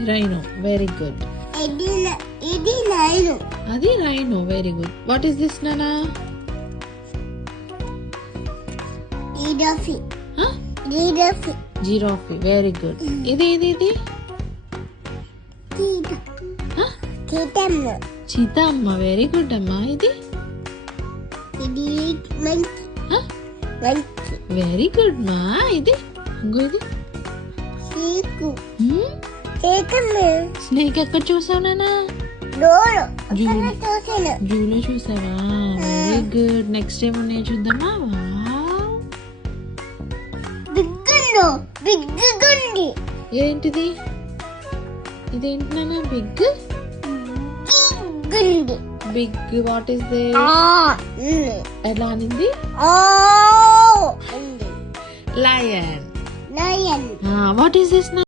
Rhino. Very good. ఇది line. అది rhino. Very good. What is this, Nana? Giraffe. Huh? Giraffe. Giraffe. Very good. ఇది. Huh? చీతమ్మ. Cheetah amma. Very good amma. ఇది మంచి. Huh? మంచి. Very good ma. ఇది ఇంకో ఇది చీకు. చీతమ్మ. స్నేక్ ఎక్కడ చూసావు నానా? డోరు. జూ. చూసాను. జూలో చూసావా? Very good. నెక్స్ట్ ఏమన్నా చూద్దామా? వావ్. బిగ్గుండు. బిగ్గుండి. ఏంటిది? ఇదేంటి నాన్న? బిగ్ బిగ్గుండి. బిగ్. What is they? ఎలా అనింది? ఉంది. Lion. Lion. What is this?